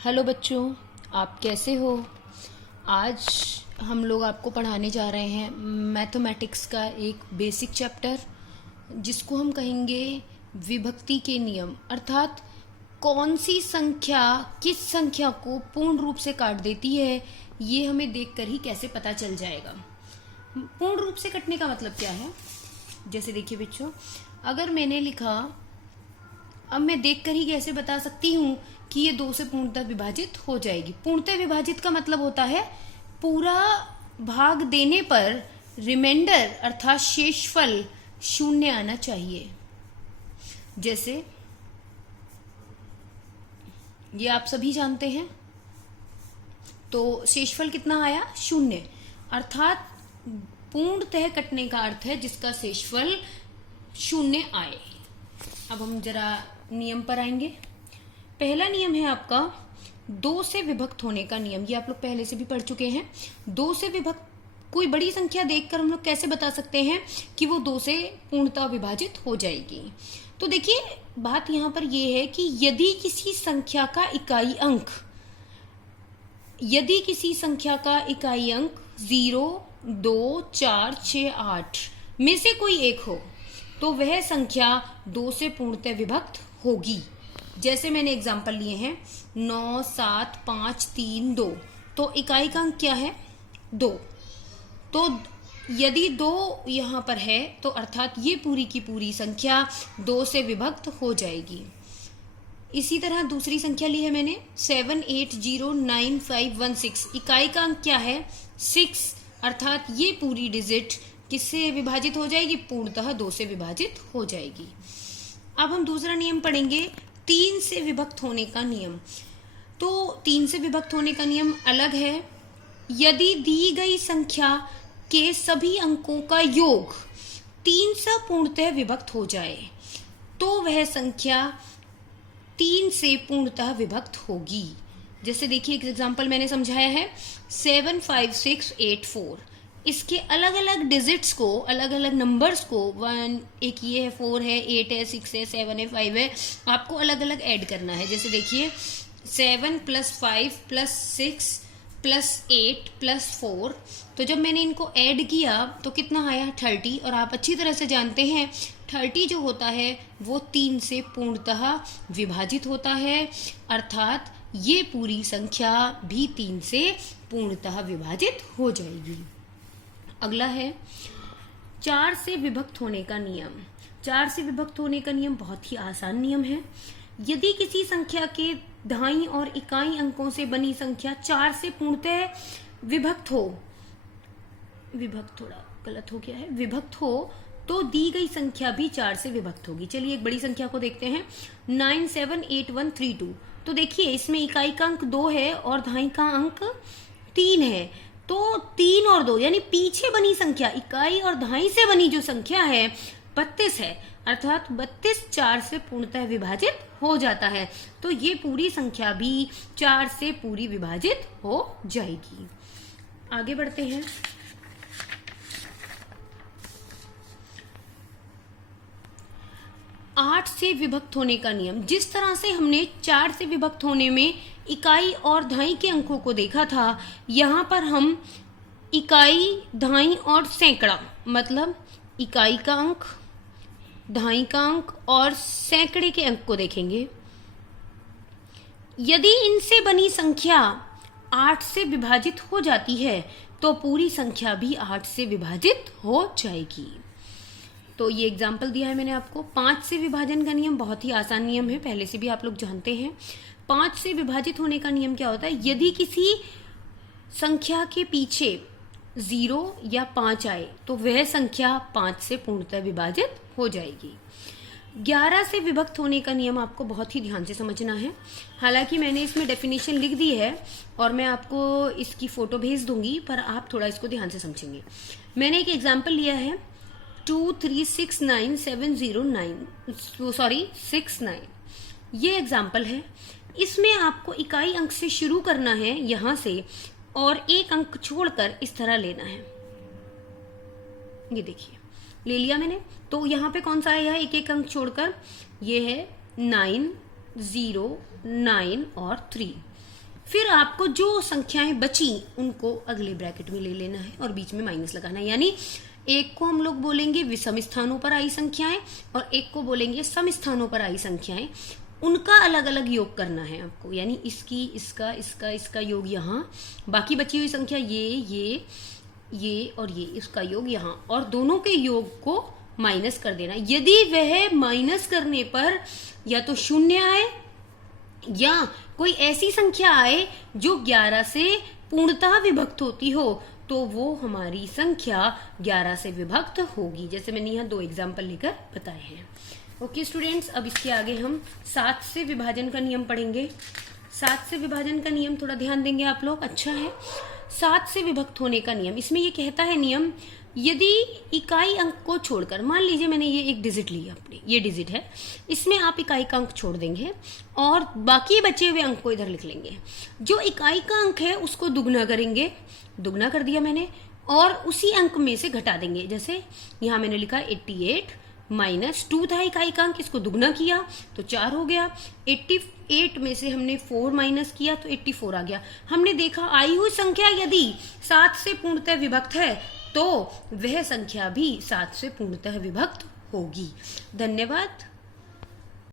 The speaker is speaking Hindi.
हेलो बच्चों, आप कैसे हो। आज हम लोग आपको पढ़ाने जा रहे हैं मैथमेटिक्स का एक बेसिक चैप्टर, जिसको हम कहेंगे विभक्ति के नियम। अर्थात कौन सी संख्या किस संख्या को पूर्ण रूप से काट देती है, ये हमें देखकर ही कैसे पता चल जाएगा। पूर्ण रूप से कटने का मतलब क्या है। जैसे देखिए बच्चों, अगर मैंने लिखा, अब मैं देखकर ही कैसे बता सकती हूँ कि ये 2 से पूर्णतः विभाजित हो जाएगी। पूर्णतः विभाजित का मतलब होता है पूरा भाग देने पर रिमाइंडर अर्थात शेषफल 0 आना चाहिए। जैसे ये आप सभी जानते हैं, तो शेषफल कितना आया? 0। अर्थात पूर्णतः कटने का अर्थ है जिसका शेषफल 0 आए। अब हम जरा नियम पर आएंगे। पहला नियम है आपका 2 से विभक्त होने का नियम। ये आप लोग पहले से भी पढ़ चुके हैं। 2 से विभक्त कोई बड़ी संख्या देखकर हम लोग कैसे बता सकते हैं कि वो 2 से पूर्णतः विभाजित हो जाएगी। तो देखिए, बात यहां पर यह है कि यदि किसी संख्या का इकाई अंक 0, 2, 4, 6, 8 में से कोई एक हो तो वह संख्या 2 से पूर्णतः विभक्त होगी। जैसे मैंने एग्जांपल लिए हैं 9, 7, 5, 3, 2, तो इकाई का अंक क्या है? 2। तो यदि 2 यहां पर है तो अर्थात ये पूरी की पूरी संख्या 2 से विभक्त हो जाएगी। इसी तरह दूसरी संख्या ली है मैंने 7, 8, 0, 9, 5, 1, 6। इकाई का अंक क्या है? 6। अर्थात ये पूरी डिजिट किससे विभाजित हो जाएगी? पूर्णतः 2 से विभाजित हो जाएगी। अब हम दूसरा नियम पढ़ेंगे, 3 से विभक्त होने का नियम। तो 3 से विभक्त होने का नियम अलग है। यदि दी गई संख्या के सभी अंकों का योग 3 से पूर्णतः विभक्त हो जाए तो वह संख्या 3 से पूर्णतः विभक्त होगी। जैसे देखिए, एक एग्जांपल मैंने समझाया है 7, 5, 6, 8, 4। इसके अलग अलग डिजिट्स को, अलग अलग नंबर्स को, 1 एक ये है, 4 है, 8 है, 6 है, 7 है, 5 है, आपको अलग अलग ऐड करना है। जैसे देखिए 7 + 5 + 6 + 8 + 4, तो जब मैंने इनको ऐड किया तो कितना आया? 30। और आप अच्छी तरह से जानते हैं 30 जो होता है वो 3 से पूर्णतः विभाजित होता है। अर्थात ये पूरी संख्या भी 3 से पूर्णतः विभाजित हो जाएगी। अगला है 4 से विभक्त होने का नियम। 4 से विभक्त होने का नियम बहुत ही आसान नियम है। यदि किसी संख्या के दाईं और इकाई अंकों से बनी संख्या 4 से पूर्णतः विभक्त हो, विभक्त थोड़ा गलत हो गया है, विभक्त हो तो दी गई संख्या भी 4 से विभक्त होगी। चलिए एक बड़ी संख्या को देखते हैं 9, 7, 8, 1, 3, 2। तो देखिए इसमें इकाई का अंक 2 है और दाईं का अंक 3 है। तो 3 और 2 यानी पीछे बनी संख्या, इकाई और दाईं से बनी जो संख्या है 32 है। अर्थात 32 4 से पूर्णतः विभाजित हो जाता है। तो ये पूरी संख्या भी 4 से पूरी विभाजित हो जाएगी। आगे बढ़ते हैं। 8 से विभक्त होने का नियम। जिस तरह से हमने 4 से विभक्त होने में इकाई और दाईं के अंकों को देखा था, यहाँ पर हम इकाई, दाईं और सैकड़ा, मतलब इकाई का अंक, दाईं का अंक और सैकड़े के अंक को देखेंगे। यदि इनसे बनी संख्या 8 से विभाजित हो जाती है तो पूरी संख्या भी 8 से विभाजित हो जाएगी। तो ये एग्जाम्पल दिया है मैंने आपको। 5 से विभाजन का नियम बहुत ही आसान नियम है, पहले से भी आप लोग जानते हैं। 5 से विभाजित होने का नियम क्या होता है? यदि किसी संख्या के पीछे 0 या 5 आए तो वह संख्या 5 से पूर्णतः विभाजित हो जाएगी। 11 से विभक्त होने का नियम आपको बहुत ही ध्यान से समझना है। हालांकि मैंने इसमें डेफिनेशन लिख दी है और मैं आपको इसकी फोटो भेज दूंगी, पर आप थोड़ा इसको ध्यान से समझेंगे। मैंने एक एग्जाम्पल लिया है 2, 3, 6, 9, 7, 0, 6, 9। ये एग्जाम्पल है। इसमें आपको इकाई अंक से शुरू करना है यहां से, और एक अंक छोड़कर इस तरह लेना है। ये देखिए ले लिया मैंने। तो यहाँ पे कौन सा आया है? एक एक अंक छोड़कर ये है 9, 0, 9 और 3। फिर आपको जो संख्याएं बची उनको अगले ब्रैकेट में ले लेना है और बीच में माइनस लगाना है। यानी एक को हम लोग बोलेंगे विषम स्थानों पर आई संख्याएं और एक को बोलेंगे सम स्थानों पर आई संख्याएं। उनका अलग अलग योग करना है आपको, यानी इसकी इसका इसका इसका योग यहाँ, बाकी बची हुई संख्या ये और ये, इसका योग यहाँ, और दोनों के योग को माइनस कर देना। यदि वह माइनस करने पर या तो शून्य आए या कोई ऐसी संख्या आए जो 11 से पूर्णतः विभक्त होती हो, तो वो हमारी संख्या 11 से विभक्त होगी। जैसे मैंने यहाँ 2 एग्जाम्पल लेकर बताए हैं। ओके स्टूडेंट्स, अब इसके आगे हम 7 से विभाजन का नियम पढ़ेंगे। 7 से विभाजन का नियम थोड़ा ध्यान देंगे आप लोग, अच्छा है। 7 से विभक्त होने का नियम, इसमें ये कहता है नियम, यदि इकाई अंक को छोड़कर, मान लीजिए मैंने ये एक डिजिट लिया, अपने ये डिजिट है, इसमें आप इकाई का अंक छोड़ देंगे और बाकी बचे हुए अंक को इधर लिख लेंगे। जो इकाई का अंक है उसको दुगना करेंगे, दुगना कर दिया मैंने, और उसी अंक में से घटा देंगे। जैसे यहाँ मैंने लिखा 88 माइनस 2 था इकाई का अंक, इसको दुगना किया तो 4 हो गया। 88 में से हमने 4 माइनस किया तो 84 आ गया। हमने देखा आई हुई संख्या यदि 7 से पूर्णतः विभक्त है तो वह संख्या भी 7 से पूर्णतः विभक्त होगी। धन्यवाद।